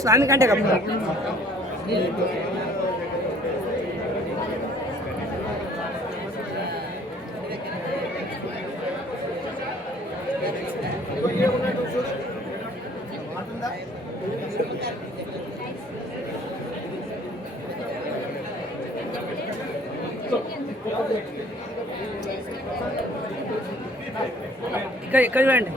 స్వామి కంటే కప్పు ఇక్కడ చూడండి.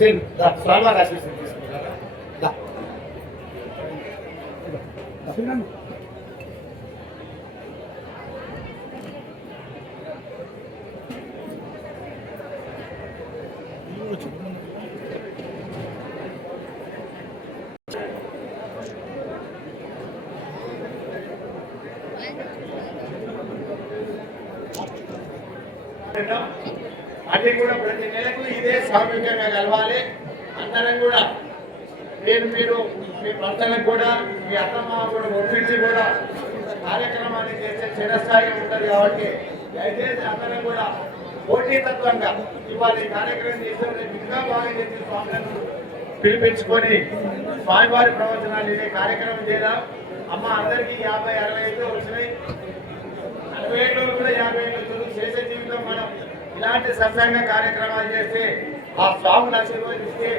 Sim, selamat kasih sebenarnya. Dah. Silakan. అది కూడా ప్రతి నెలకు ఇదే సామూహికంగా కలవాలి. అందరం కూడా మీరు మీ భర్తలకు కూడా మీ అత్తమ్మ కూడా ఒప్పించి కూడా కార్యక్రమాన్ని చేసే చిరస్థాయి ఉంటుంది. కాబట్టి దయచేసి అందరం కూడా పోటీతత్వంగా ఇవాళ ఈ కార్యక్రమం చేసే ఇంకా బాగా చేసి స్వామిలను పిలిపించుకొని స్వామివారి ప్రవచనాలు ఇదే కార్యక్రమం చేద్దాం. అమ్మ అందరికీ 50-65 వచ్చినాయి. 40 ఏళ్ళు కూడా 50 ఏళ్ళు చేసే జీవితం మనం ఇలాంటి సత్సంగ కార్యక్రమాలు చేస్తే ఆ స్వాములు ఆశీర్వదిస్తే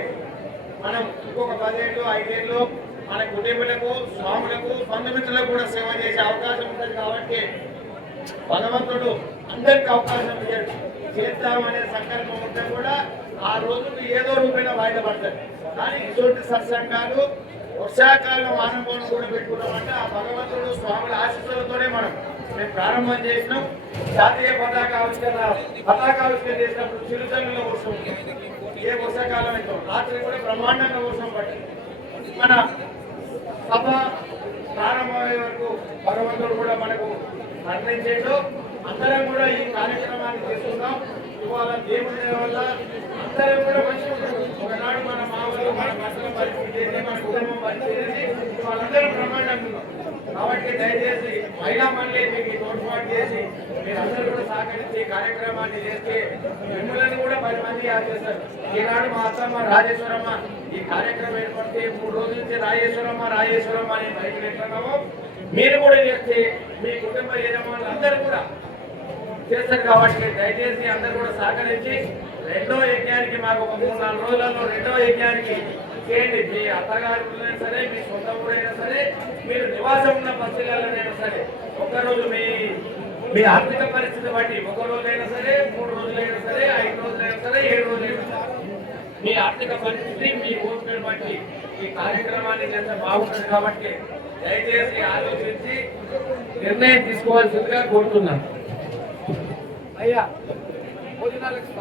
మనం ఇంకొక 10 ఏళ్ళు 5 ఏళ్ళు మన కుటుంబులకు స్వాములకు బంధుమిత్రులకు కూడా సేవ చేసే అవకాశం ఉంటుంది. కాబట్టి భగవంతుడు అందరికి అవకాశం చేద్దామనే సంకల్పం ఉంటే కూడా ఆ రోజుకు ఏదో రూపైనా బయటపడతారు. కానీ ఇటువంటి సత్సంగాలు వర్షాకాలం ఆనందం కూడా పెట్టుకున్నామంటే ఆ భగవంతుడు స్వాముల ఆశీస్సులతోనే మేము ప్రారంభం చేసినాం. జాతీయ పతాకావిష్కరణ చేసినప్పుడు చిరుచల్లులో వర్షం ఏ వర్షాకాలం అయితే రాత్రి కూడా బ్రహ్మాండంగా వర్షం పట్టింది. మన సభ ప్రారంభమయ్యే వరకు భగవంతుడు కూడా మనకు మరణించేట్టు అందరం కూడా ఈ కార్యక్రమాన్ని చేస్తున్నాం. ఇవాళ దేవుడి వల్ల అందరం కూడా మంచిగా ఒకనాడు మన మామూలు మన భర్తల పరిస్థితి మన కుటుంబం పరిస్థితి వాళ్ళందరూ బ్రహ్మాండంగా ఉన్నాం. కాబట్టి దయచేసి మహిళా మండలి మీకు తోడ్పాటు చేసి మీరందరూ కూడా సహకరించి కార్యక్రమాన్ని చేస్తే మిమ్మల్ని కూడా 10 మంది యాడ్ చేస్తారు. ఈనాడు మా అత్తమ్మ రాజేశ్వరమ్మ ఈ కార్యక్రమం ఏర్పడితే 3 రోజుల నుంచి రాజేశ్వరమ్మ అని బయటకు వెళ్తున్నాము. మీరు కూడా చేస్తే మీ కుటుంబ యజమానులు అందరూ కూడా చేస్తారు. కాబట్టి దయచేసి అందరూ కూడా సహకరించి రెండో యజ్ఞానికి మాకు ఒక 3-4 రోజులలో రెండో యజ్ఞానికి చేయండి. మీ అత్తగారులైనా సరే మీ సొంత ఊరైనా సరే మీరు నివాసం ఉన్న బస్సులైనా సరే ఒక్కరోజు మీ ఆర్థిక పరిస్థితి బట్టి 1 రోజైనా సరే 3 రోజులైనా సరే 5 రోజులైనా సరే 7 రోజులైనా సరే మీ ఆర్థిక పరిస్థితి మీ ఓపికను బట్టి ఈ కార్యక్రమాన్ని చేస్తే బాగుంటుంది. కాబట్టి దయచేసి ఆలోచించి నిర్ణయం తీసుకోవాల్సిందిగా కోరుతున్నాను. అయ్యా భోజనాలకు